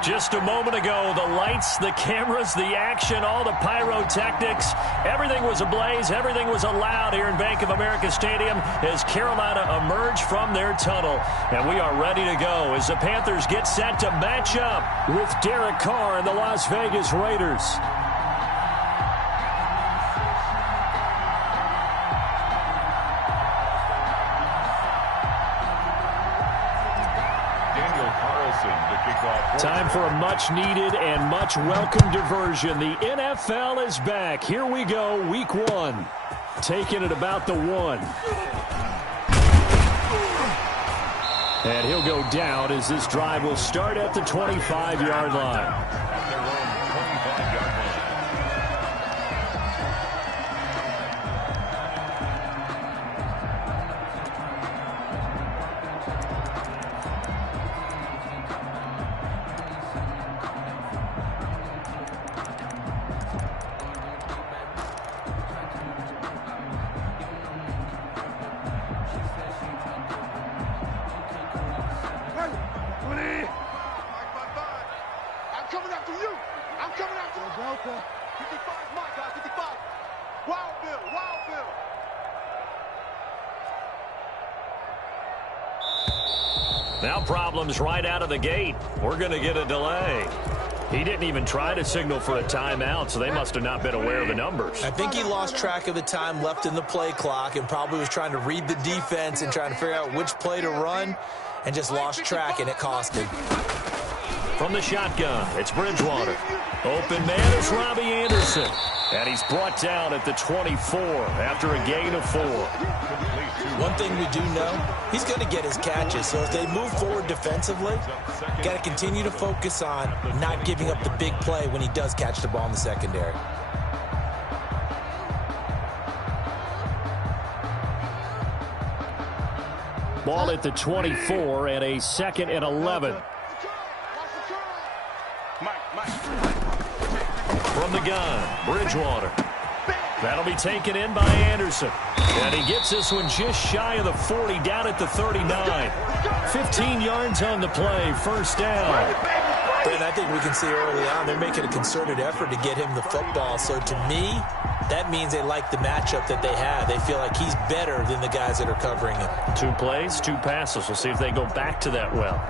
Just a moment ago, the lights, the cameras, the action, all the pyrotechnics, everything was ablaze, everything was allowed here in Bank of America Stadium as Carolina emerged from their tunnel. And we are ready to go as the Panthers get set to match up with Derek Carr and the Las Vegas Raiders. Time for a much-needed and much-welcome diversion. The NFL is back. Here we go, Week 1. Taking it about the 1. And he'll go down as this drive will start at the 25-yard line. Now problems right out of the gate. We're going to get a delay. He didn't even try to signal for a timeout, so they must have not been aware of the numbers. I think he lost track of the time left in the play clock and probably was trying to read the defense and trying to figure out which play to run and just lost track, and it cost him. From the shotgun, it's Bridgewater. Open man is Robbie Anderson. And he's brought down at the 24 after a gain of 4. One thing we do know, he's going to get his catches. So as they move forward defensively, got to continue to focus on not giving up the big play when he does catch the ball in the secondary. Ball at the 24 and a 2nd and 11. From the gun, Bridgewater. That'll be taken in by Anderson. And he gets this one just shy of the 40, down at the 39. 15 yards on the play, first down. And I think we can see early on they're making a concerted effort to get him the football. So to me, that means they like the matchup that they have. They feel like he's better than the guys that are covering him. 2 plays, 2 passes. We'll see if they go back to that well.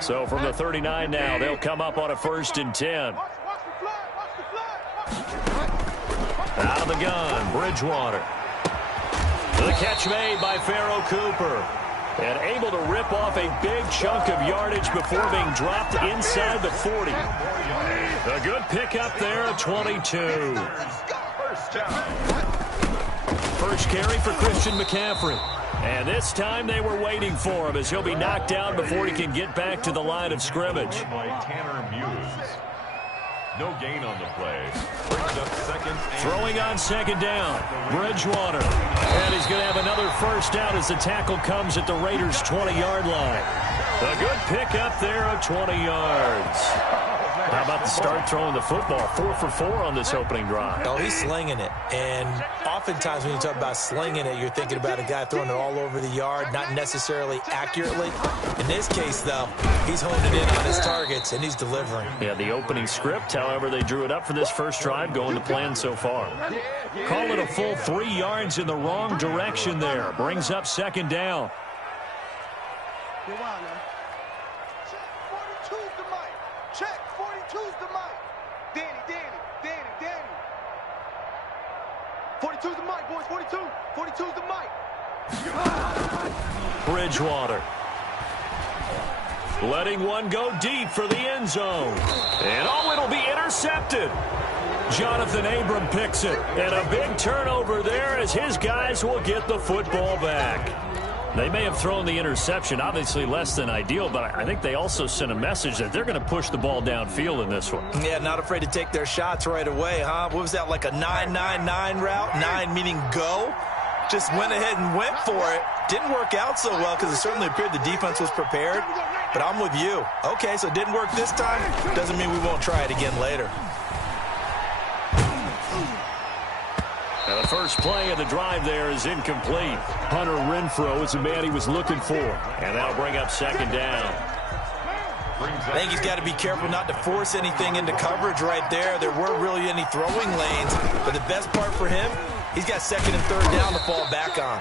So from the 39 now, they'll come up on a 1st and 10. Out of the gun, Bridgewater. The catch made by Pharaoh Cooper. And able to rip off a big chunk of yardage before being dropped inside the 40. A good pickup there at 22. First carry for Christian McCaffrey. And this time they were waiting for him as he'll be knocked down before he can get back to the line of scrimmage. No gain on the play. Brings up throwing on 2nd down. Bridgewater. And he's going to have another first down as the tackle comes at the Raiders' 20-yard line. A good pickup there of 20 yards. How about the start throwing the football? 4 for 4 on this opening drive. Oh, he's slinging it. And oftentimes when you talk about slinging it, you're thinking about a guy throwing it all over the yard, not necessarily accurately. In this case, though, he's honing in on his targets, and he's delivering. Yeah, the opening script, however, they drew it up for this first drive, going to plan so far. Call it a full 3 yards in the wrong direction there. Brings up 2nd down. Check, 42's the mic. Danny. 42's the mic, boys, 42. 42's the mic. Bridgewater. Letting one go deep for the end zone. And it'll be intercepted. Jonathan Abram picks it. And a big turnover there as his guys will get the football back. They may have thrown the interception, obviously less than ideal, but I think they also sent a message that they're going to push the ball downfield in this one. Yeah, not afraid to take their shots right away, huh? What was that, like a 9-9-9 route? 9 meaning go? Just went ahead and went for it. Didn't work out so well because it certainly appeared the defense was prepared. But I'm with you. Okay, so it didn't work this time. Doesn't mean we won't try it again later. Now The first play of the drive there is incomplete. Hunter Renfrow is the man he was looking for. And that'll bring up second down. I think he's got to be careful not to force anything into coverage right there. There weren't really any throwing lanes. But the best part for him, he's got second and third down to fall back on.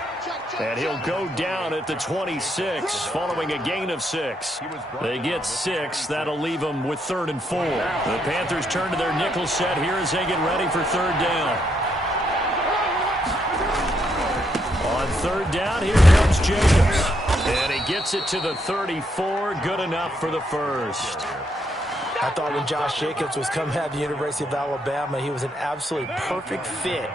And he'll go down at the 26 following a gain of 6. They get 6. That'll leave them with 3rd and 4. The Panthers turn to their nickel set here as they get ready for 3rd down. On 3rd down, here comes Jacobs. And he gets it to the 34. Good enough for the first. I thought when Josh Jacobs was coming out of the University of Alabama, he was an absolutely perfect fit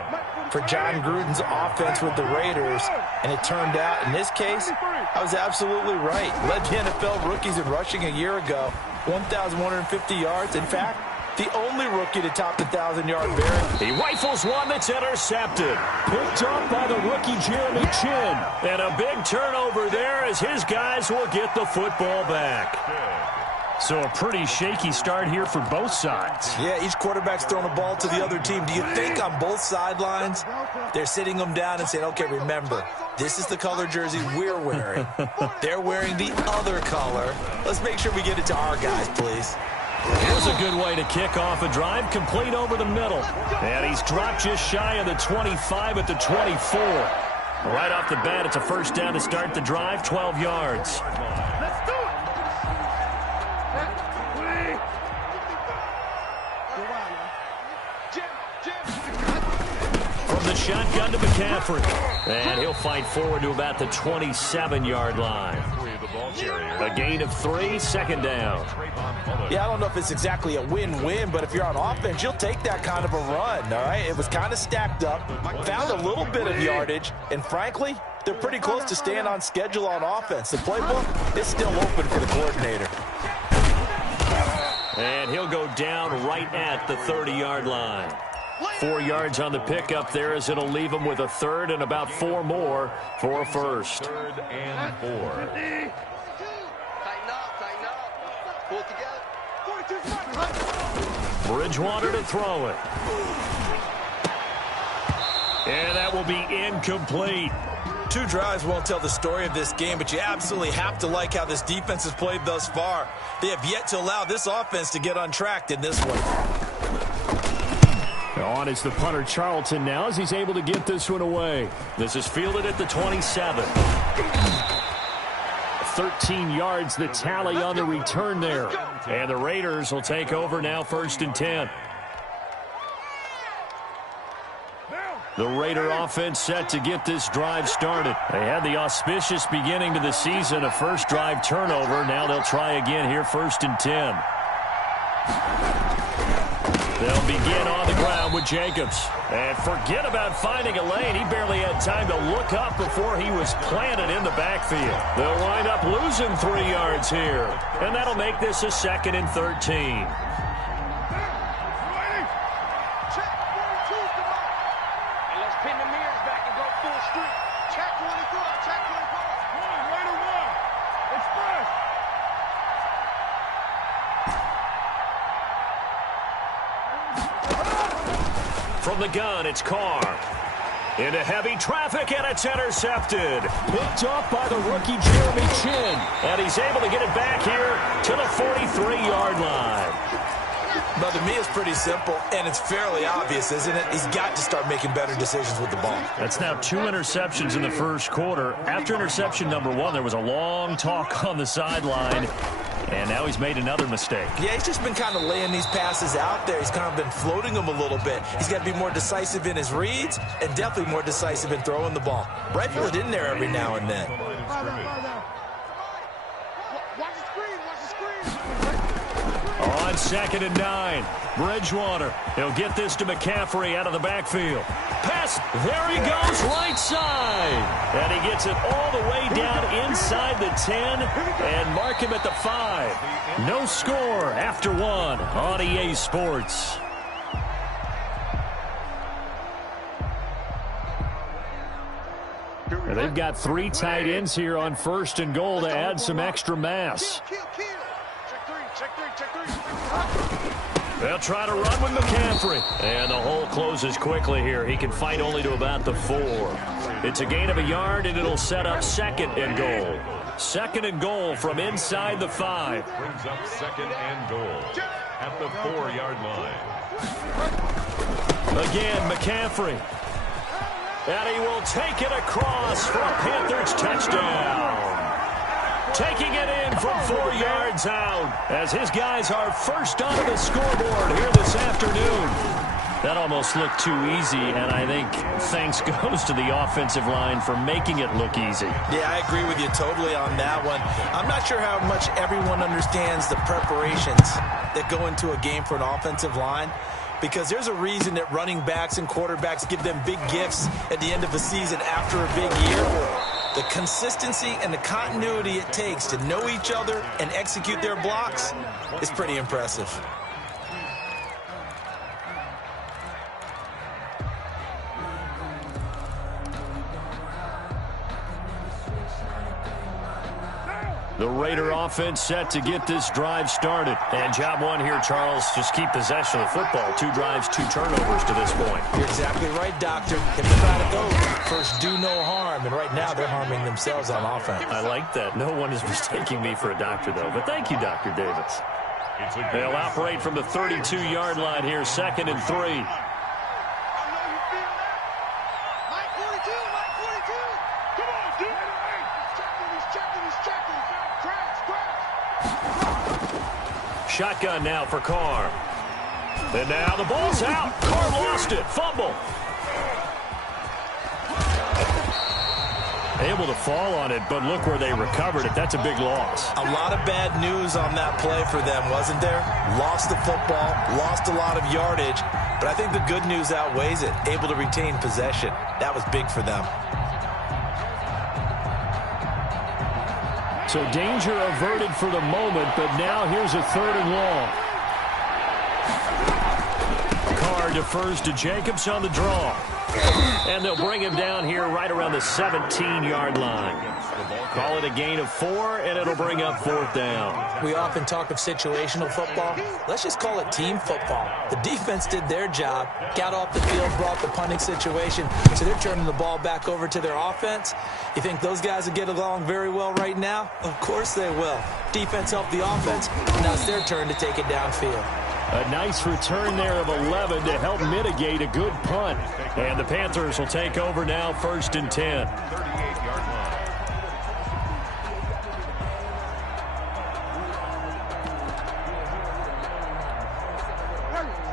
for John Gruden's offense with the Raiders. And it turned out, in this case, I was absolutely right. Led the NFL rookies in rushing a year ago, 1,150 yards. In fact, the only rookie to top the 1,000-yard barrier. He rifles one that's intercepted. Picked up by the rookie Jeremy Chin. And a big turnover there as his guys will get the football back. So a pretty shaky start here for both sides. Yeah, each quarterback's throwing a ball to the other team. Do you think on both sidelines they're sitting them down and saying, okay, remember, this is the color jersey we're wearing. They're wearing the other color. Let's make sure we get it to our guys, please. Here's a good way to kick off a drive, complete over the middle. And he's dropped just shy of the 25 at the 24. Right off the bat, it's a first down to start the drive, 12 yards. Let's do it. From the shotgun to McCaffrey. And he'll fight forward to about the 27-yard line. A gain of 3, second down. Yeah, I don't know if it's exactly a win-win, but if you're on offense, you'll take that kind of a run, all right? It was kind of stacked up, found a little bit of yardage, and frankly, they're pretty close to staying on schedule on offense. The playbook is still open for the coordinator. And he'll go down right at the 30-yard line. 4 yards on the pickup there as it'll leave him with a third and about 4 more for a first. 3rd and 4. Tighten up, tighten up. Pull it together. Bridgewater to throw it. And that will be incomplete. 2 drives won't tell the story of this game, but you absolutely have to like how this defense has played thus far. They have yet to allow this offense to get untracked in this one. On is the punter Charlton now as he's able to get this one away. This is fielded at the 27. 13 yards the tally on the return there. And the Raiders will take over now, 1st and 10. The Raider offense set to get this drive started. They had the auspicious beginning to the season, a first drive turnover. Now they'll try again here, 1st and 10. They'll begin on the ground with Jacobs. And forget about finding a lane. He barely had time to look up before he was planted in the backfield. They'll wind up losing 3 yards here. And that'll make this a 2nd and 13. From the gun, it's Carr. Into heavy traffic, and it's intercepted. Picked up by the rookie Jeremy Chin. And he's able to get it back here to the 43-yard line. But to me, it's pretty simple, and it's fairly obvious, isn't it? He's got to start making better decisions with the ball. That's now 2 interceptions in the first quarter. After interception number 1, there was a long talk on the sideline. And now he's made another mistake. Yeah, he's just been kind of laying these passes out there. He's kind of been floating them a little bit. He's got to be more decisive in his reads and definitely more decisive in throwing the ball. Rifle it in there every now and then. On 2nd and 9, Bridgewater. He'll get this to McCaffrey out of the backfield. Pass, there he goes, right side. And he gets it all the way down inside the 10 and mark him at the 5. No score after 1 on EA Sports. And they've got 3 tight ends here on 1st and goal to add some extra mass. They'll try to run with McCaffrey. And the hole closes quickly here. He can fight only to about the 4. It's a gain of a yard, and it'll set up 2nd and goal. 2nd and goal from inside the 5. Brings up 2nd and goal at the 4-yard line. Again, McCaffrey. And he will take it across for a Panthers touchdown. Taking it in from 4 yards out as his guys are first onto the scoreboard here this afternoon. That almost looked too easy, and I think thanks goes to the offensive line for making it look easy. Yeah, I agree with you totally on that one. I'm not sure how much everyone understands the preparations that go into a game for an offensive line, because there's a reason that running backs and quarterbacks give them big gifts at the end of the season after a big year. The consistency and the continuity it takes to know each other and execute their blocks is pretty impressive. The Raider offense set to get this drive started. And job one here, Charles, just keep possession of the football. 2 drives, 2 turnovers to this point. You're exactly right, Doctor. If they try to go, first do no harm. And right now they're harming themselves on offense. I like that. No one is mistaking me for a doctor, though. But thank you, Dr. Davis. They'll operate from the 32-yard line here, 2nd and 3. Shotgun now for Carr. And now the ball's out. Carr lost it. Fumble. Able to fall on it, but look where they recovered it. That's a big loss. A lot of bad news on that play for them, wasn't there? Lost the football, lost a lot of yardage, but I think the good news outweighs it. Able to retain possession. That was big for them. So danger averted for the moment, but now here's a 3rd and long. Carr defers to Jacobs on the draw. And they'll bring him down here right around the 17-yard line. Call it a gain of 4, and it'll bring up 4th down. We often talk of situational football. Let's just call it team football. The defense did their job, got off the field, brought the punting situation, so they're turning the ball back over to their offense. You think those guys will get along very well right now? Of course they will. Defense helped the offense, and now it's their turn to take it downfield. A nice return there of 11 to help mitigate a good punt. And the Panthers will take over now, 1st and 10. 38-yard line.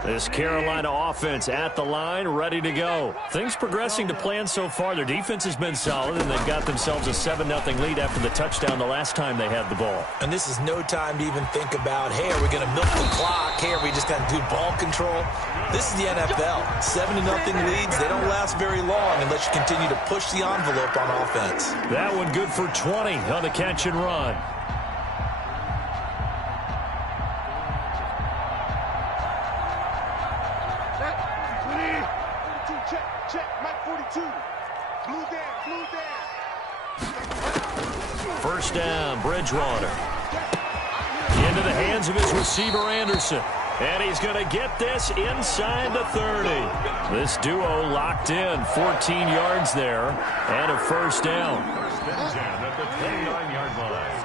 This Carolina offense at the line, ready to go. Things progressing to plan so far. Their defense has been solid, and they've got themselves a 7-0 lead after the touchdown the last time they had the ball. And this is no time to even think about, hey, are we going to milk the clock? Hey, are we just going to do ball control? This is the NFL. 7-0 leads, they don't last very long unless you continue to push the envelope on offense. That one good for 20 on the catch and run. First down, Bridgewater. Into the hands of his receiver, Anderson. And he's going to get this inside the 30. This duo locked in, 14 yards there, and a first down. First and 10 at the 29-yard line.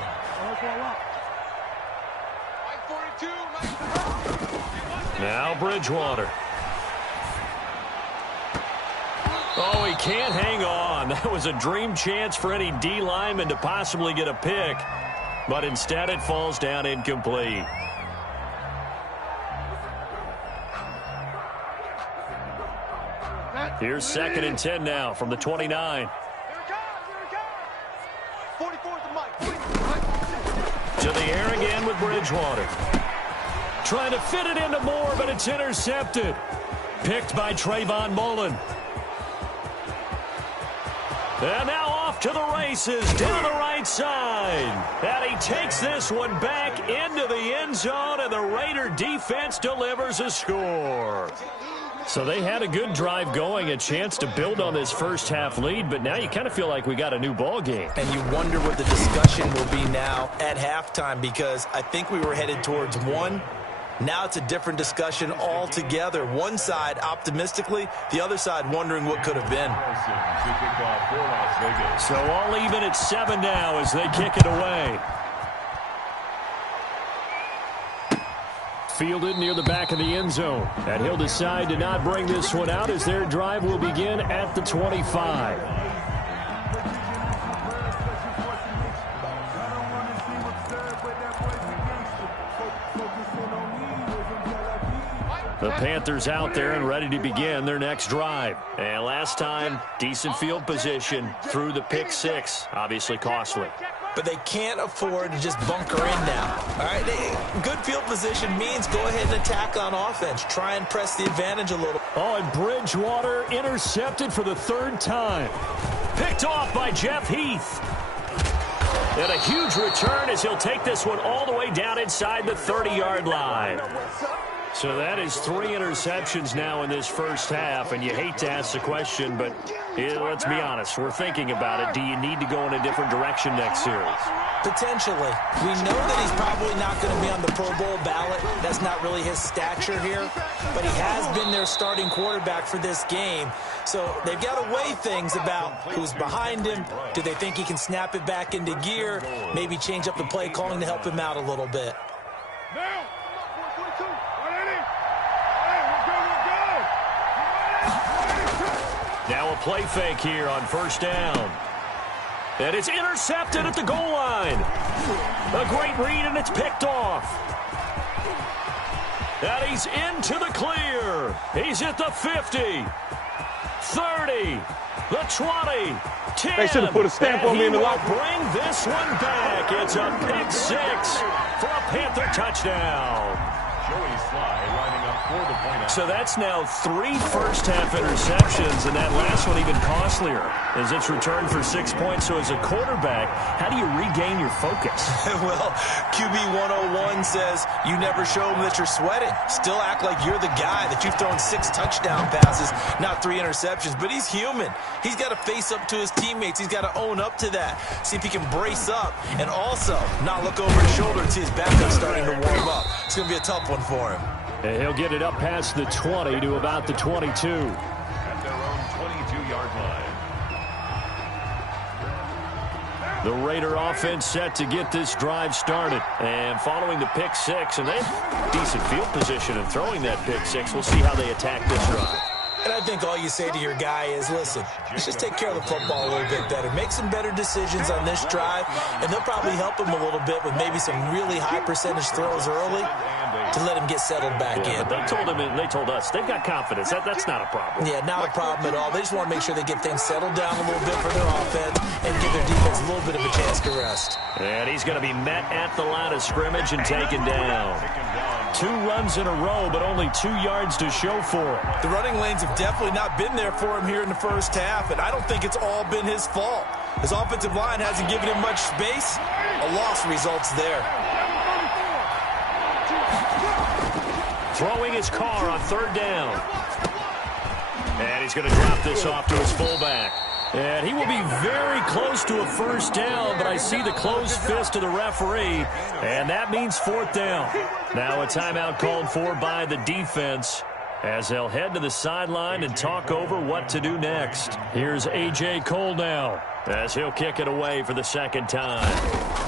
Now Bridgewater. Oh, he can't hang on. That was a dream chance for any D lineman to possibly get a pick. But instead it falls down incomplete. Here's 2nd and 10 now from the 29. To the air again with Bridgewater. Trying to fit it into Moore, but it's intercepted. Picked by Trayvon Mullen. And now off to the races, down the right side. And he takes this one back into the end zone, and the Raider defense delivers a score. So they had a good drive going, a chance to build on this first half lead, but now you kind of feel like we got a new ball game. And you wonder what the discussion will be now at halftime, because I think we were headed towards one Now it's a different discussion altogether. One side optimistically, the other side wondering what could have been. So all even at 7 now as they kick it away. Fielded near the back of the end zone. And he'll decide to not bring this one out as their drive will begin at the 25. The Panthers out there and ready to begin their next drive. And last time, decent field position through the pick six. Obviously costly. But they can't afford to just bunker in now. All right, good field position means go ahead and attack on offense. Try and press the advantage a little. Oh, and Bridgewater intercepted for the 3rd time. Picked off by Jeff Heath. And a huge return as he'll take this one all the way down inside the 30-yard line. So that is 3 interceptions now in this first half, and you hate to ask the question, but let's be honest, we're thinking about it. Do you need to go in a different direction next series? Potentially. We know that he's probably not going to be on the Pro Bowl ballot. That's not really his stature here, but he has been their starting quarterback for this game. So they've got to weigh things about who's behind him. Do they think he can snap it back into gear? Maybe change up the play calling to help him out a little bit. Now a play fake here on 1st down. And it's intercepted at the goal line. A great read, and it's picked off. And he's into the clear. He's at the 50, 30, the 20, 10. They should have put a stamp on me in the locker room. Bring this one back. It's a pick six for a Panther touchdown. Joey Sly lining up for the point. So that's now 3 first-half interceptions, and that last one even costlier as it's returned for 6 points. So as a quarterback, how do you regain your focus? Well, QB 101 says you never show them that you're sweating. Still act like you're the guy, that you've thrown 6 touchdown passes, not 3 interceptions. But he's human. He's got to face up to his teammates. He's got to own up to that. See if he can brace up and also not look over his shoulder and see his backup starting to warm up. It's going to be a tough one for him. And he'll get it up past the 20 to about the 22. At their own 22-yard line. The Raider offense set to get this drive started. And following the pick six, and they have decent field position in throwing that pick six. We'll see how they attack this drive. And I think all you say to your guy is, listen, let's just take care of the football a little bit better. Make some better decisions on this drive, and they'll probably help him a little bit with maybe some really high percentage throws early to let him get settled back in. But they told him, and they told us, they've got confidence. That's not a problem. Yeah, not a problem at all. They just want to make sure they get things settled down a little bit for their offense and give their defense a little bit of a chance to rest. And he's going to be met at the line of scrimmage and taken down. 2 runs in a row, but only 2 yards to show for it. The running lanes have definitely not been there for him here in the first half, and I don't think it's all been his fault. His offensive line hasn't given him much space. A loss results there. Throwing his car on 3rd down. And he's going to drop this off to his fullback. And he will be very close to a first down, but I see the closed fist of the referee, and that means 4th down. Now a timeout called for by the defense as they'll head to the sideline and talk over what to do next. Here's A.J. Cole now as he'll kick it away for the 2nd time.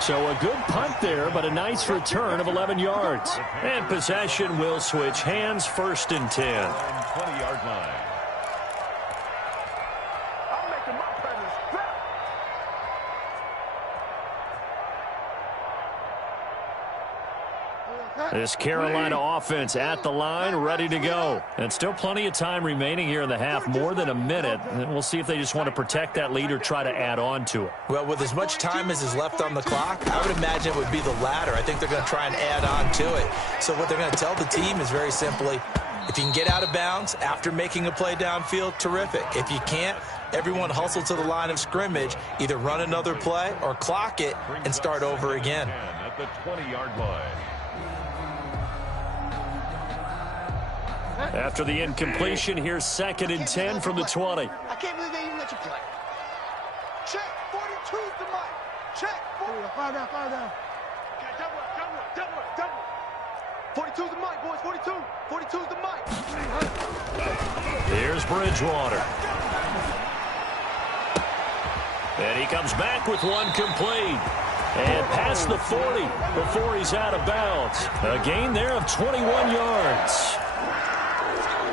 So a good punt there, but a nice return of 11 yards. And possession will switch hands, 1st and 10. 20-yard line. I'm making my presence felt. This Carolina offense at the line, ready to go. And still plenty of time remaining here in the half, more than a minute. And we'll see if they just want to protect that lead or try to add on to it. Well, with as much time as is left on the clock, I would imagine it would be the latter. I think they're going to try and add on to it. So what they're going to tell the team is very simply, if you can get out of bounds after making a play downfield, terrific. If you can't, everyone hustle to the line of scrimmage, either run another play or clock it and start over again. At the 20-yard line. After the incompletion, here's 2nd and 10 from the 20. I can't believe they even let you play. Check. 42's the mic. Check. Fire down. Okay, double. 42's the mic, boys. 42. 42's the mic. Here's Bridgewater. And he comes back with one complete. And past the 40 before he's out of bounds. A gain there of 21 yards.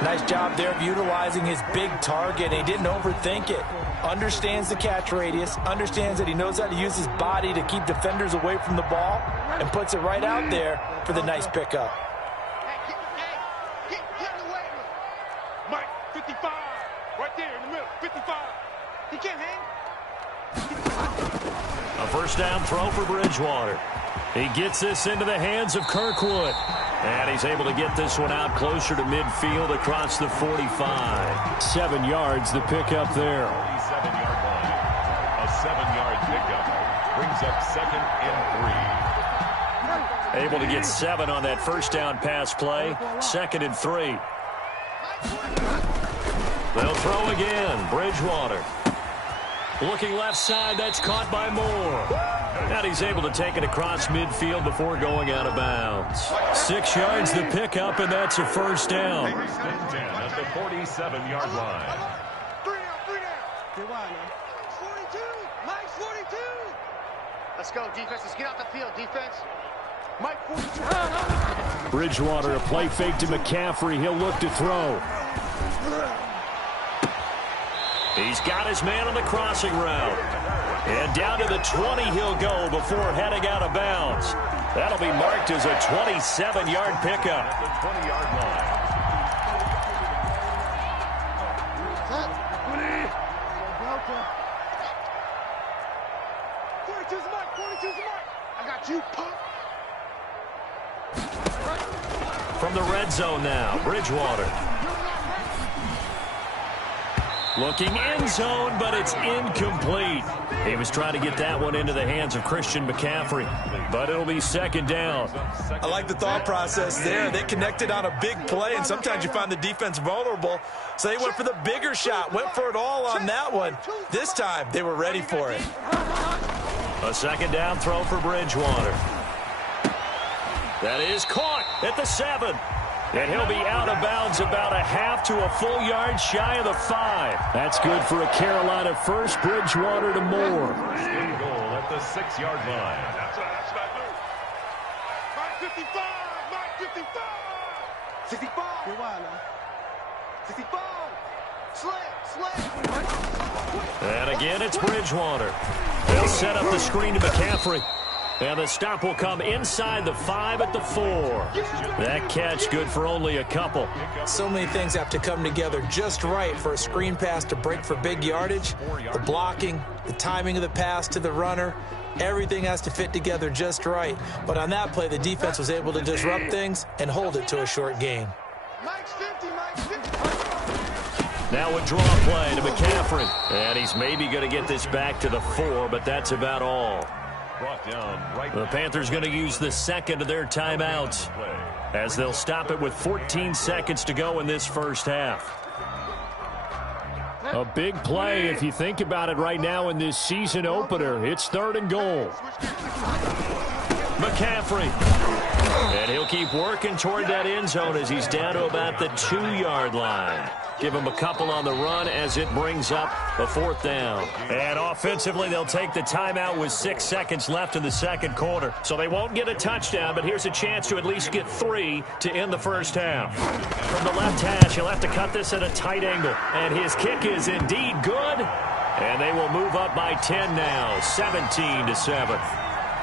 Nice job there of utilizing his big target. He didn't overthink it. Understands the catch radius. Understands that he knows how to use his body to keep defenders away from the ball. And puts it right out there for the nice pickup. Get in the way. Mike, 55. Right there in the middle. 55. He can't hang. A first down throw for Bridgewater. He gets this into the hands of Kirkwood. And he's able to get this one out closer to midfield across the 45. 7 yards, the pickup there. 47-yard line. A 7-yard pickup brings up 2nd and 3. Able to get 7 on that first down pass play. 2nd and 3. They'll throw again. Bridgewater. Looking left side, that's caught by Moore. And he's able to take it across midfield before going out of bounds. 6 yards the pickup, and that's a first down. 1st and 10 at the 47-yard line. 3 down. Get wide, man. 42. Mike's 42. Let's go, defense. Let's get out the field, defense. Mike 42. Bridgewater, a play fake to McCaffrey. He'll look to throw. He's got his man on the crossing route. And down to the 20 he'll go before heading out of bounds. That'll be marked as a 27-yard pickup. At the 20-yard line. 42's the mic. 42's the mic. I got you, punk. From the red zone now, Bridgewater. Looking end zone, but it's incomplete. He was trying to get that one into the hands of Christian McCaffrey, but it'll be 2nd down. I like the thought process there. They connected on a big play, and sometimes you find the defense vulnerable. So they went for the bigger shot, went for it all on that one. This time, they were ready for it. A 2nd down throw for Bridgewater. That is caught at the 7. And he'll be out of bounds about a half to a full yard shy of the 5. That's good for a Carolina first. Bridgewater to Moore. First and goal at the 6-yard line. That's what I do. Mike 55. Mike 55. 65. Get wide now. 65. Slam. And again, it's Bridgewater. They'll set up the screen to McCaffrey. And the stop will come inside the 5 at the 4. That catch good for only a couple. So many things have to come together just right for a screen pass to break for big yardage. The blocking, the timing of the pass to the runner, everything has to fit together just right. But on that play, the defense was able to disrupt things and hold it to a short gain. Mike's 50. Mike's 50. Now a draw play to McCaffrey. And he's maybe going to get this back to the 4, but that's about all. Brought down right. The Panthers going to use the 2nd of their timeouts as they'll stop it with 14 seconds to go in this first half. A big play if you think about it right now in this season opener. It's 3rd and goal. McCaffrey. And he'll keep working toward that end zone as he's down to about the 2-yard line. Give him a couple on the run as it brings up a 4th down. And offensively, they'll take the timeout with 6 seconds left in the 2nd quarter. So they won't get a touchdown, but here's a chance to at least get 3 to end the first half. From the left hash, he'll have to cut this at a tight angle. And his kick is indeed good. And they will move up by 10 now, 17-7.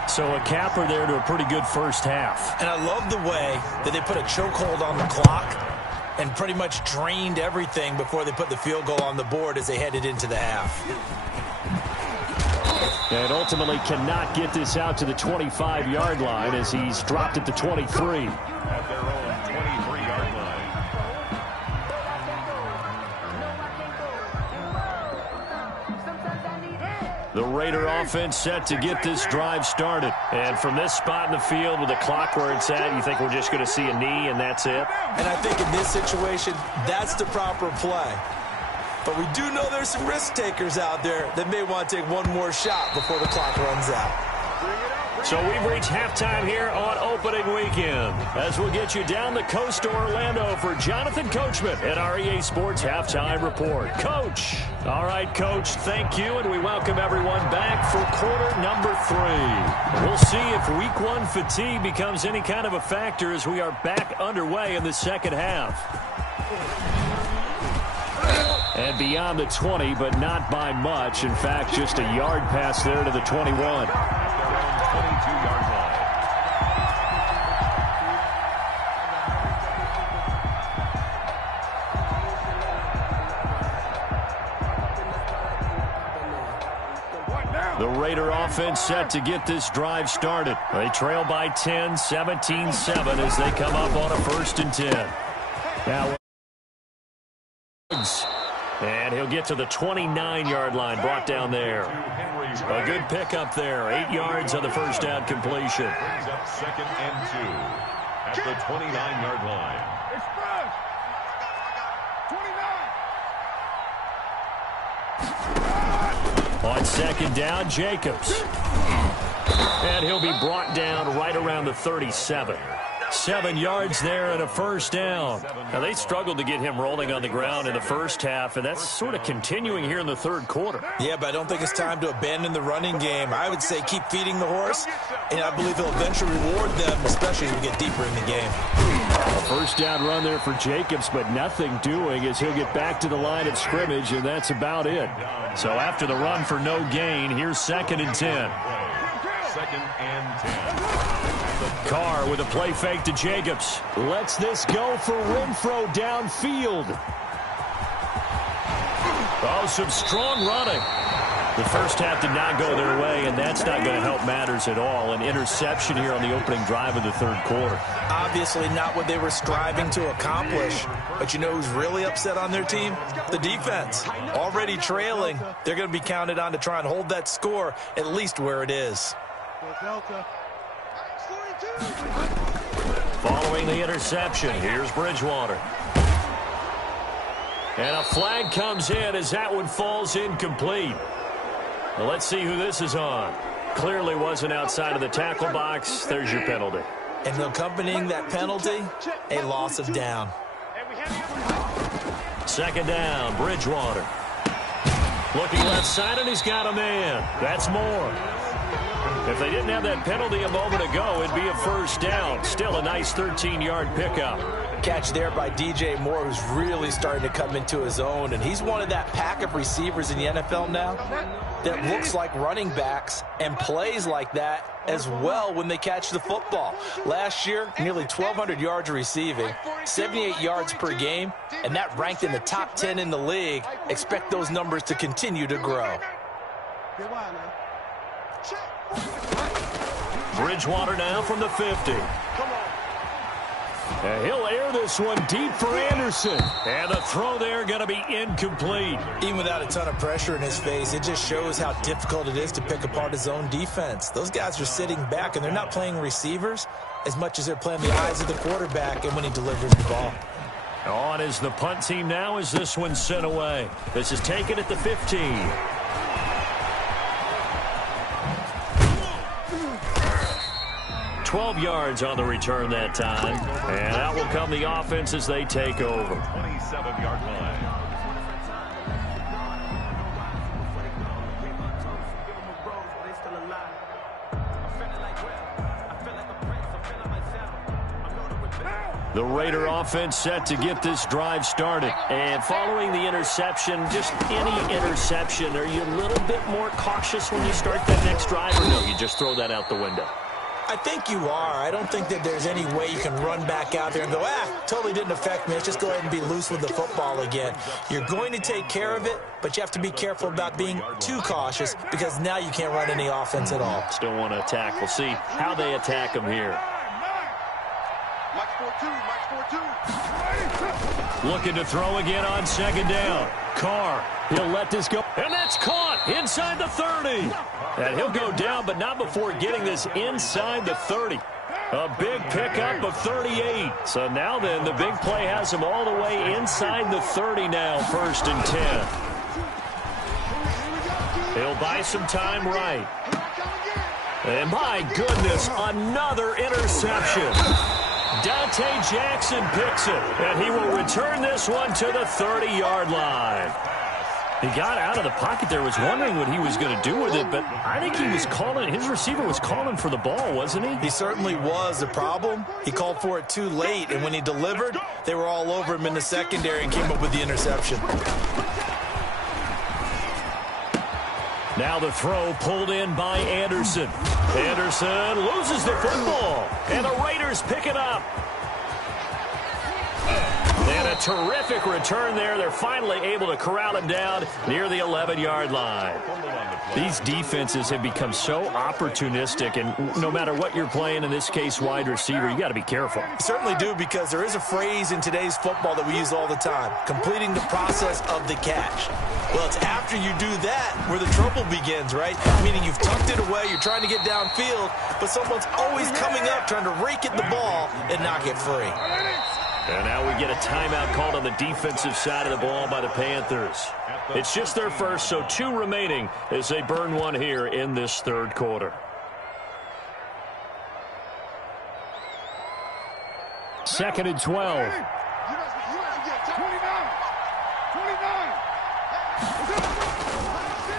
So a capper there to a pretty good first half. And I love the way that they put a chokehold on the clock and pretty much drained everything before they put the field goal on the board as they headed into the half. And ultimately cannot get this out to the 25-yard line as he's dropped at the 23. At their own 23-yard line. The Raider offense set to get this drive started. And from this spot in the field with the clock where it's at, you think we're just going to see a knee and that's it? And I think in this situation, that's the proper play. But we do know there's some risk takers out there that may want to take one more shot before the clock runs out. So we've reached halftime here on opening weekend. As we'll get you down the coast to Orlando for Jonathan Coachman at our EA Sports Halftime Report. Coach. All right, Coach, thank you, and we welcome everyone back for quarter number 3. We'll see if week 1 fatigue becomes any kind of a factor as we are back underway in the second half. And beyond the 20, but not by much. In fact, just a yard pass there to the 21. 22-yard line. The Raider offense set to get this drive started. They trail by 10, 17-7 as they come up on a 1st and 10. Now, and he'll get to the 29-yard line, brought down there. A good pickup there, 8 yards on the first down completion. Brings up 2nd and 2 at the 29-yard line. Express. 29. On 2nd down, Jacobs. And he'll be brought down right around the 37. 7 yards there and a 1st down. Now, they struggled to get him rolling on the ground in the first half, and that's sort of continuing here in the 3rd quarter. Yeah, but I don't think it's time to abandon the running game. I would say keep feeding the horse, and I believe he'll eventually reward them, especially as we get deeper in the game. A 1st down run there for Jacobs, but nothing doing as he'll get back to the line of scrimmage, and that's about it. So after the run for no gain, here's 2nd and 10. 2nd and 10. Carr with a play fake to Jacobs. Lets this go for Renfro downfield. Oh, some strong running. The first half did not go their way, and that's not going to help matters at all. An interception here on the opening drive of the 3rd quarter. Obviously not what they were striving to accomplish. But you know who's really upset on their team? The defense. Already trailing, they're going to be counted on to try and hold that score at least where it is. Following the interception, here's Bridgewater. And a flag comes in as that one falls incomplete. Well, let's see who this is on. Clearly wasn't outside of the tackle box. There's your penalty. And accompanying that penalty, a loss of down. 2nd down, Bridgewater. Looking left side, and he's got a man. That's more. If they didn't have that penalty a moment ago, it'd be a 1st down. Still a nice 13-yard pickup. Catch there by DJ Moore, who's really starting to come into his own. And he's one of that pack of receivers in the NFL now that looks like running backs and plays like that as well when they catch the football. Last year, nearly 1,200 yards receiving, 78 yards per game, and that ranked in the top 10 in the league. Expect those numbers to continue to grow. Bridgewater now from the 50. And he'll air this one deep for Anderson. And the throw there going to be incomplete. Even without a ton of pressure in his face, it just shows how difficult it is to pick apart his own defense. Those guys are sitting back, and they're not playing receivers as much as they're playing the eyes of the quarterback and when he delivers the ball. On is the punt team now as this one's sent away. This is taken at the 15. 12 yards on the return that time. And out will come the offense as they take over. 27-yard line. The Raider offense set to get this drive started. And following the interception, just any interception, are you a little bit more cautious when you start that next drive, or no, you just throw that out the window? I think you are. I don't think that there's any way you can run back out there and go, totally didn't affect me. Let's just go ahead and be loose with the football again. You're going to take care of it, but you have to be careful about being too cautious because now you can't run any offense at all. Still want to attack. We'll see how they attack them here. Looking to throw again on 2nd down. Carr He'll let this go. And that's caught inside the 30. And he'll go down, but not before getting this inside the 30. A big pickup of 38. So now then, the big play has him all the way inside the 30 now, 1st and 10. He'll buy some time right. And my goodness, another interception. Dante Jackson picks it, and he will return this one to the 30-yard line. He got out of the pocket there, was wondering what he was going to do with it, but I think he was calling, his receiver was calling for the ball, wasn't he? He certainly was. The problem, he called for it too late, and when he delivered, they were all over him in the secondary and came up with the interception. Now the throw pulled in by Anderson. Anderson loses the football, and the Raiders pick it up. And a terrific return there. They're finally able to corral him down near the 11-yard line. These defenses have become so opportunistic, and no matter what you're playing, in this case wide receiver, you got to be careful. You certainly do, because there is a phrase in today's football that we use all the time, completing the process of the catch. Well, it's after you do that where the trouble begins, right? Meaning you've tucked it away, you're trying to get downfield, but someone's always coming up trying to rake at the ball and knock it free. And now we get a timeout called on the defensive side of the ball by the Panthers. It's just their first, so 2 remaining as they burn one here in this 3rd quarter. Second and 12.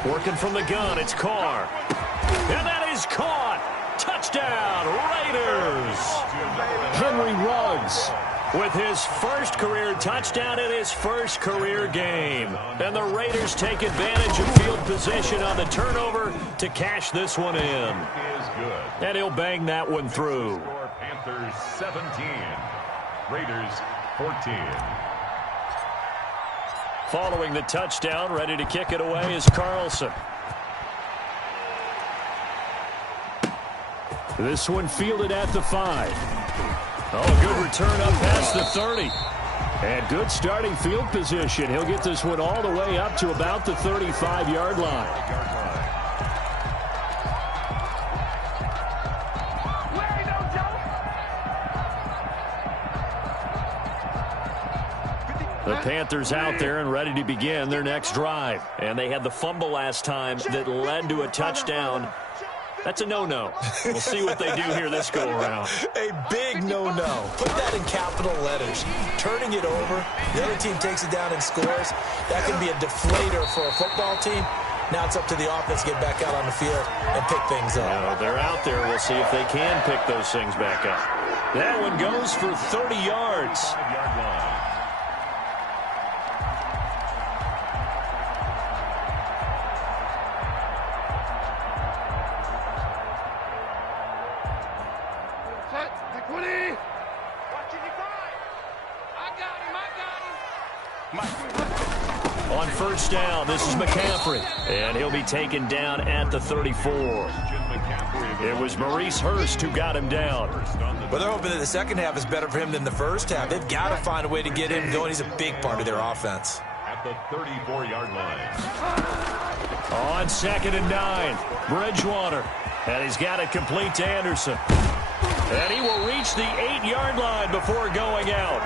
Working from the gun, it's Carr. And that is caught. Touchdown, Raiders. Henry Ruggs with his first career touchdown in his first career game. And the Raiders take advantage of field position on the turnover to cash this one in. And he'll bang that one through. Panthers 17, Raiders 14. Following the touchdown, ready to kick it away is Carlson. This one fielded at the 5. Oh, good return up past the 30. And good starting field position. He'll get this one all the way up to about the 35-yard line. The Panthers out there and ready to begin their next drive. And they had the fumble last time that led to a touchdown. That's a no-no. We'll see what they do here this go-around. A big no-no. Put that in capital letters. Turning it over, the other team takes it down and scores. That can be a deflator for a football team. Now it's up to the offense to get back out on the field and pick things up. They're out there. We'll see if they can pick those things back up. That one goes for 30 yards. On first down, this is McCaffrey, and he'll be taken down at the 34. It was Maurice Hurst who got him down. But they're hoping that the second half is better for him than the first half. They've got to find a way to get him going. He's a big part of their offense. At the 34-yard line. On 2nd and 9, Bridgewater, and he's got it complete to Anderson. And he will reach the 8-yard line before going out.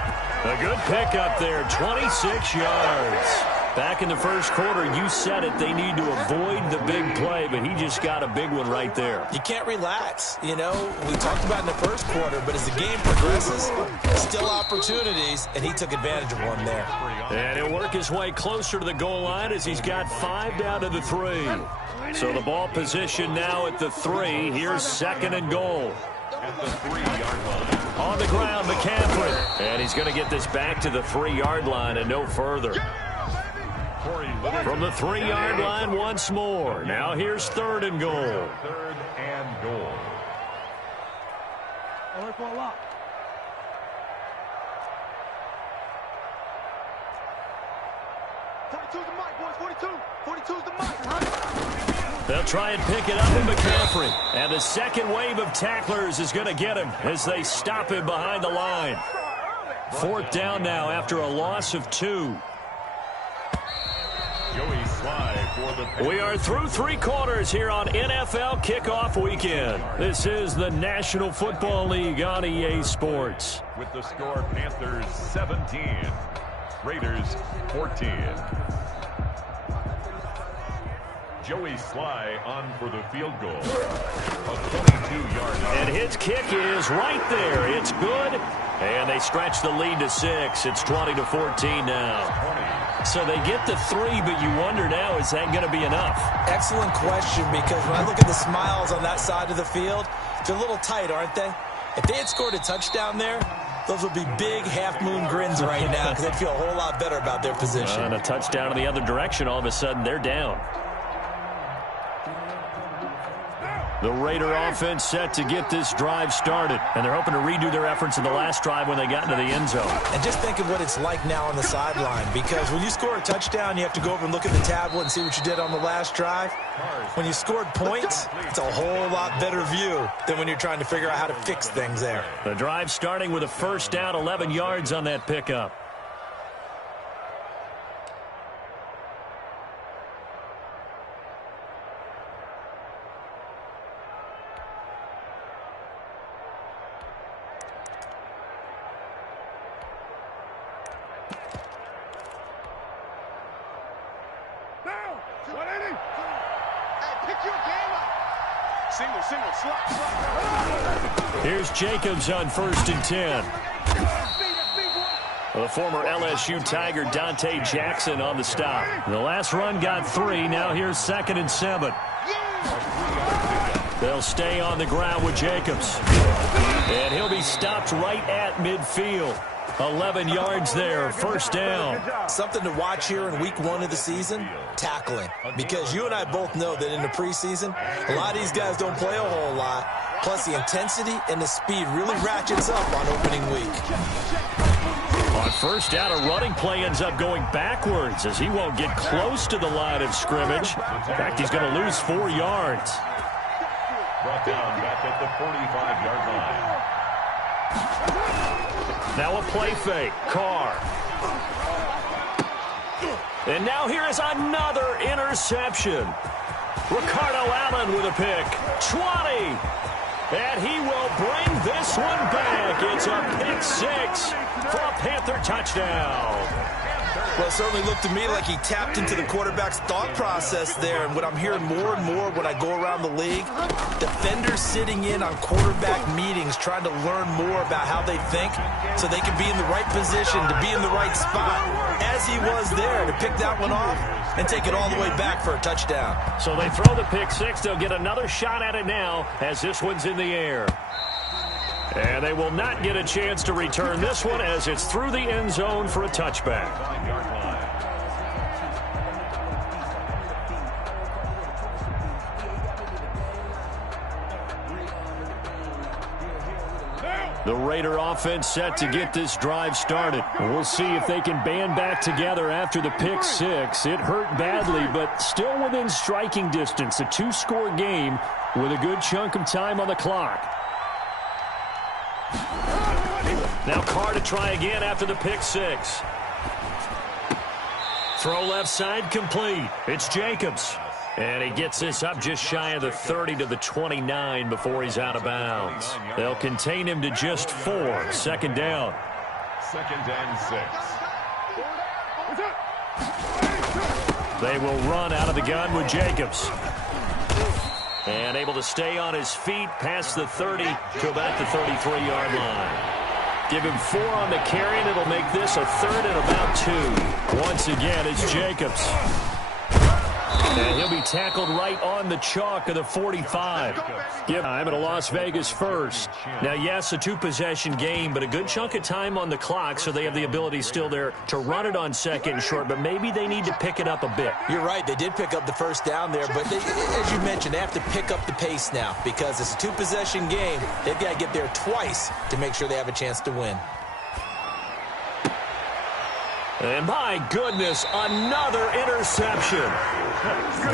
A good pickup there, 26 yards. Back in the first quarter, you said it, they need to avoid the big play, but he just got a big one right there. You can't relax. You know, we talked about in the first quarter, but as the game progresses, still opportunities, and he took advantage of one there. And he'll work his way closer to the goal line as he's got 5 down to the 3. So the ball position now at the 3. Here's 2nd and goal. At the 3-yard line. On the ground, McCaffrey. And he's going to get this back to the 3-yard line and no further. From the 3-yard line once more. Now here's 3rd and goal. 3rd and goal. They'll try and pick it up with McCaffrey. And the second wave of tacklers is going to get him as they stop him behind the line. 4th down now after a loss of 2. Joey We are through 3 quarters here on NFL Kickoff Weekend. This is the National Football League on EA Sports. With the score, Panthers 17, Raiders 14. Joey Sly on for the field goal. A 22-yard line. And his kick is right there. It's good. And they stretch the lead to 6. It's 20-14 now. So they get to 3, but you wonder now, is that going to be enough? Excellent question, because when I look at the smiles on that side of the field, they're a little tight, aren't they? If they had scored a touchdown there, those would be big half-moon grins right now because they'd feel a whole lot better about their position. And a touchdown in the other direction, all of a sudden they're down. The Raider offense set to get this drive started, and they're hoping to redo their efforts in the last drive when they got into the end zone. And just think of what it's like now on the sideline, because when you score a touchdown, you have to go over and look at the tablet and see what you did on the last drive. When you scored points, it's a whole lot better view than when you're trying to figure out how to fix things there. The drive starting with a first down, 11 yards on that pickup. Here's Jacobs on 1st and 10. The former LSU Tiger Dante Jackson on the stop. The last run got 3. Now here's 2nd and 7. They'll stay on the ground with Jacobs. And he'll be stopped right at midfield. 11 yards there, first down. Something to watch here in week 1 of the season, tackling. Because you and I both know that in the preseason, a lot of these guys don't play a whole lot. Plus the intensity and the speed really ratchets up on opening week. On first down, a running play ends up going backwards as he won't get close to the line of scrimmage. In fact, he's going to lose 4 yards. Brought down back at the 45-yard line. Now a play fake. Carr. And now here is another interception. Ricardo Allen with a pick. 20. And he will bring this one back. It's a pick 6 for a Panther touchdown. Well, it certainly looked to me like he tapped into the quarterback's thought process there. And what I'm hearing more and more when I go around the league, defenders sitting in on quarterback meetings trying to learn more about how they think so they can be in the right position to be in the right spot, as he was there to pick that one off and take it all the way back for a touchdown. So they throw the pick 6. They'll get another shot at it now as this one's in the air. And they will not get a chance to return this one as it's through the end zone for a touchback. The Raider offense set to get this drive started. We'll see if they can band back together after the pick 6. It hurt badly, but still within striking distance. A 2-score game with a good chunk of time on the clock. Now Carr to try again after the pick 6. Throw left side complete. It's Jacobs. And he gets this up just shy of the 30 to the 29 before he's out of bounds. They'll contain him to just 4. 2nd down. 2nd and 6. They will run out of the gun with Jacobs. And able to stay on his feet past the 30 to about the 33-yard line. Give him 4 on the carry, and it'll make this a 3rd and about 2. Once again, it's Jacobs. And he'll be tackled right on the chalk of the 45. Give time at a Las Vegas first. Now, yes, a 2-possession game, but a good chunk of time on the clock, so they have the ability still there to run it on 2nd and short, but maybe they need to pick it up a bit. You're right. They did pick up the first down there, but as you mentioned, they have to pick up the pace now because it's a 2-possession game. They've got to get there twice to make sure they have a chance to win. And my goodness, another interception.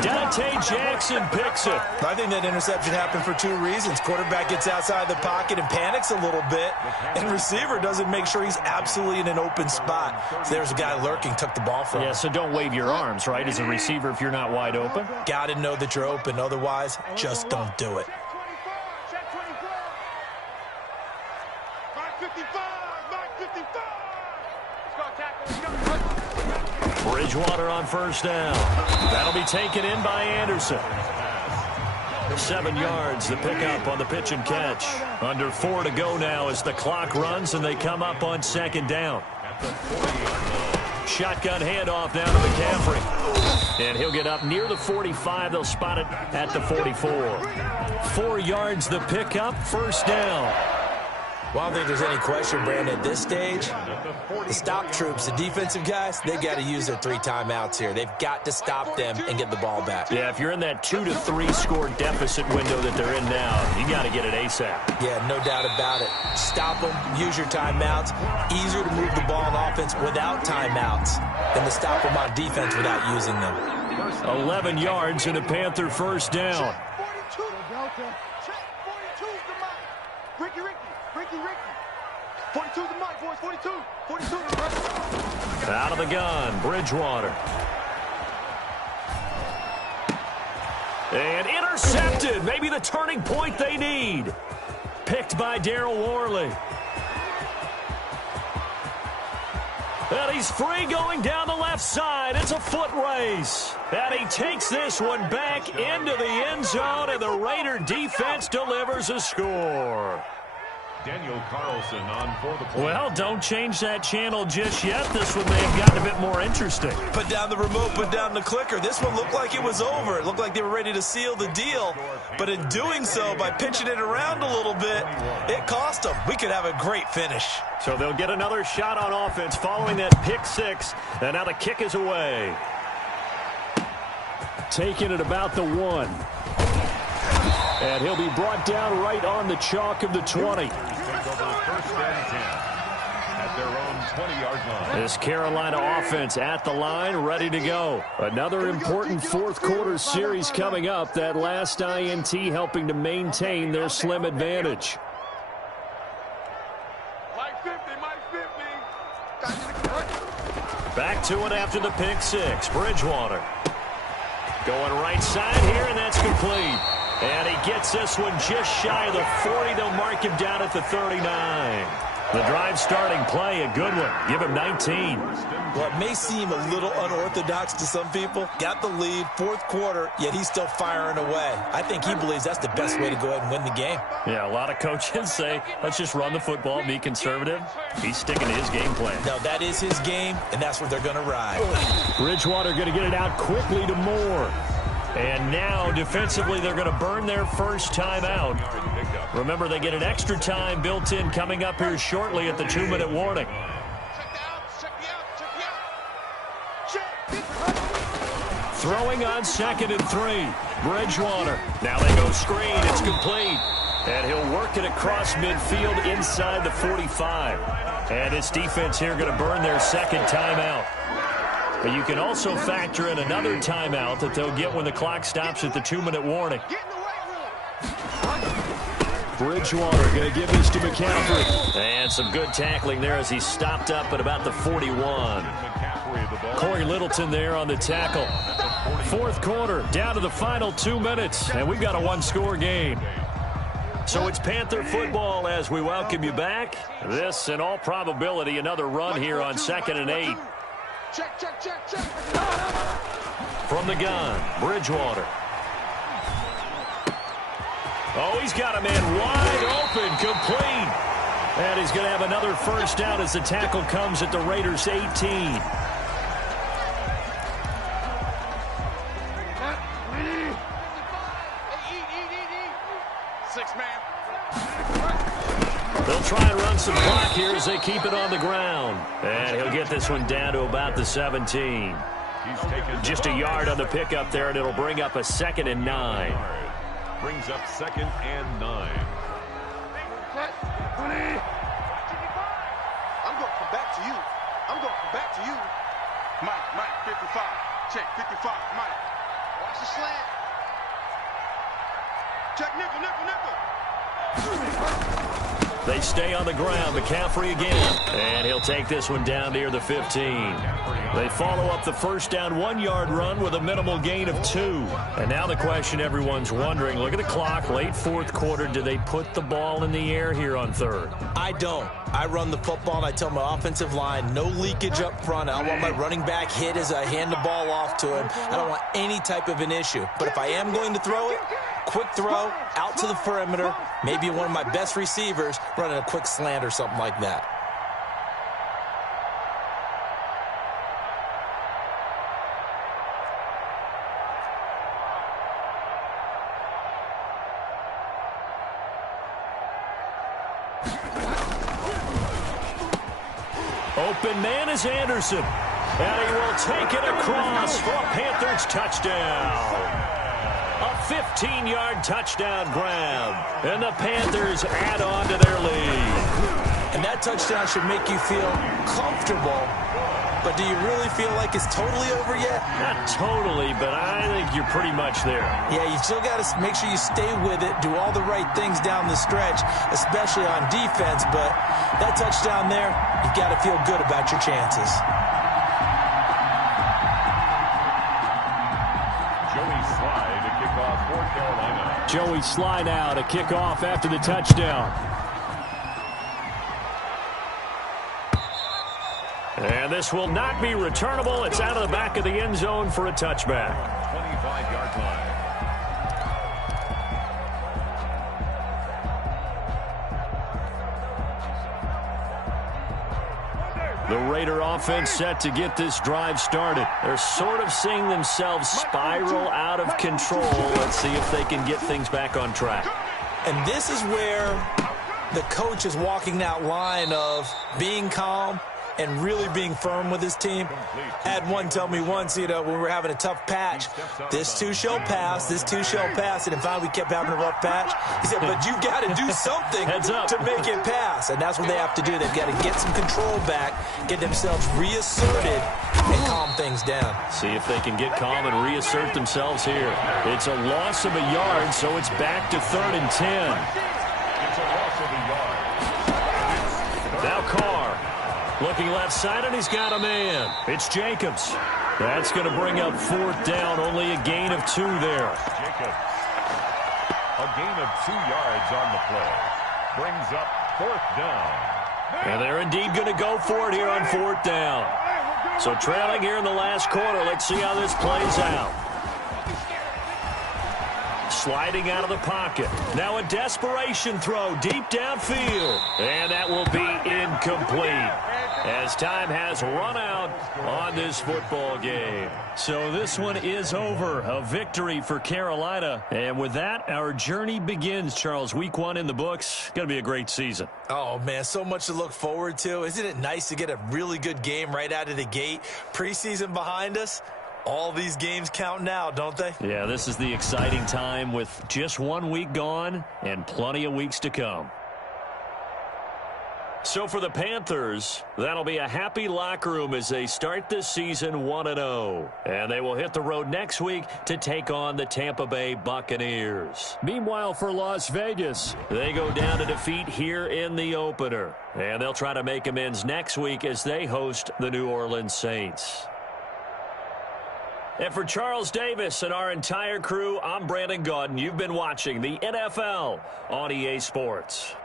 Dante Jackson picks it. I think that interception happened for two reasons. Quarterback gets outside the pocket and panics a little bit, and receiver doesn't make sure he's absolutely in an open spot. So there's a guy lurking, took the ball from him. Yeah, so don't wave your arms, right, as a receiver if you're not wide open. Got to know that you're open. Otherwise, just don't do it. Check 24. Mark 55. Mark 55. Let's go tackle. Let's go. Bridgewater on first down. That'll be taken in by Anderson. 7 yards, the pickup on the pitch and catch. Under 4 to go now as the clock runs and they come up on second down. Shotgun handoff down to McCaffrey. And he'll get up near the 45. They'll spot it at the 44. 4 yards, the pickup, first down. Well, I don't think there's any question, Brandon, at this stage, the stop troops, the defensive guys, they got to use their 3 timeouts here. They've got to stop them and get the ball back. Yeah, if you're in that 2 to 3 score deficit window that they're in now, you got to get it ASAP. Yeah, no doubt about it. Stop them, use your timeouts. Easier to move the ball on offense without timeouts than to stop them on defense without using them. 11 yards and a Panther first down. 42. Check 42's the mic. Ricky. 42's the mic, boys. 42. 42's the mic. Out of the gun, Bridgewater. And intercepted. Maybe the turning point they need. Picked by Darryl Worley. And he's free going down the left side. It's a foot race. And he takes this one back into the end zone, and the Raider defense delivers a score. Daniel Carlson on for the play. Well, don't change that channel just yet. This one may have gotten a bit more interesting. Put down the remote, put down the clicker. This one looked like it was over. It looked like they were ready to seal the deal. But in doing so, by pitching it around a little bit, it cost them. We could have a great finish. So they'll get another shot on offense following that pick 6. And now the kick is away. Taking it about the 1. And he'll be brought down right on the chalk of the 20. First and 10 at their own 20-yard line. This Carolina offense at the line, ready to go. Another important fourth quarter series coming up. That last INT helping to maintain their slim advantage. Mike 50. Back to it after the pick 6. Bridgewater going right side here, and that's complete. And he gets this one just shy of the 40. They'll mark him down at the 39. The drive starting play, a good one. Give him 19. Well, it may seem a little unorthodox to some people. Got the lead, fourth quarter, yet he's still firing away. I think he believes that's the best way to go ahead and win the game. Yeah, a lot of coaches say, let's just run the football, be conservative. He's sticking to his game plan. No, that is his game, and that's what they're going to ride. Bridgewater going to get it out quickly to Moore. And now, defensively, they're going to burn their first timeout. Remember, they get an extra time built in coming up here shortly at the 2-minute warning. Throwing on 2nd and 3. Bridgewater. Now they go screen. It's complete. And he'll work it across midfield inside the 45. And his defense here going to burn their second timeout. But you can also factor in another timeout that they'll get when the clock stops at the 2-minute warning. Bridgewater going to give this to McCaffrey. And some good tackling there as he stopped up at about the 41. Corey Littleton there on the tackle. Fourth quarter, down to the final 2 minutes, and we've got a one-score game. So it's Panther football as we welcome you back. This, in all probability, another run here on 2nd and 8. Check. From the gun, Bridgewater. Oh, he's got a man wide open, complete. And he's going to have another first down as the tackle comes at the Raiders' 18. They'll try and run some clock here as they keep it on the ground. And he'll get this one down to about the 17. Just a yard on the pickup there, and it'll bring up a 2nd and 9. Brings up 2nd and 9. I'm going to come back to you. Mike, 55. Check, 55, Mike. Watch the slant. Check nickel, nickel, nickel. They stay on the ground. McCaffrey again. And he'll take this one down near the 15. They follow up the first down 1-yard run with a minimal gain of 2. And now the question everyone's wondering, look at the clock, late fourth quarter, do they put the ball in the air here on third? I don't. I run the football, and I tell my offensive line, no leakage up front. I don't want my running back hit as I hand the ball off to him. I don't want any type of an issue. But if I am going to throw it, quick throw, out to the perimeter, maybe one of my best receivers running a quick slant or something like that. Open man is Anderson. And he will take it across for a Panthers touchdown. A 15-yard touchdown grab. And the Panthers add on to their lead. And that touchdown should make you feel comfortable. But do you really feel like it's totally over yet? Not totally, but I think you're pretty much there. Yeah, you still got to make sure you stay with it, do all the right things down the stretch, especially on defense. But that touchdown there, you've got to feel good about your chances. Joey Slye to kick off for Carolina. Joey Slye now to kick off after the touchdown. And this will not be returnable. It's out of the back of the end zone for a touchback. 25-yard line. The Raider offense set to get this drive started. They're sort of seeing themselves spiral out of control. Let's see if they can get things back on track. And this is where the coach is walking that line of being calm and really being firm with his team. Had one tell me once, when we were having a tough patch, this too shall pass, this too shall pass. And in fact, we kept having a rough patch. He said, but you've got to do something to make it pass. And that's what they have to do. They've got to get some control back, get themselves reasserted, and calm things down. See if they can get calm and reassert themselves here. It's a loss of a yard, so it's back to 3rd and 10. It's a loss of a yard. Now Carr. Looking left side, and he's got a man. It's Jacobs. That's going to bring up 4th down. Only a gain of 2 there. Jacobs. A gain of 2 yards on the play. Brings up 4th down. And they're indeed going to go for it here on 4th down. So trailing here in the last quarter. Let's see how this plays out. Sliding out of the pocket. Now a desperation throw deep downfield. And that will be incomplete, as time has run out on this football game. So this one is over. A victory for Carolina. And with that, our journey begins, Charles. Week 1 in the books. Going to be a great season. Oh, man, so much to look forward to. Isn't it nice to get a really good game right out of the gate? Preseason behind us. All these games count now, don't they? Yeah, this is the exciting time with just 1 week gone and plenty of weeks to come. So for the Panthers, that'll be a happy locker room as they start this season 1-0. And they will hit the road next week to take on the Tampa Bay Buccaneers. Meanwhile, for Las Vegas, they go down to defeat here in the opener. And they'll try to make amends next week as they host the New Orleans Saints. And for Charles Davis and our entire crew, I'm Brandon Gaudin. You've been watching the NFL on EA Sports.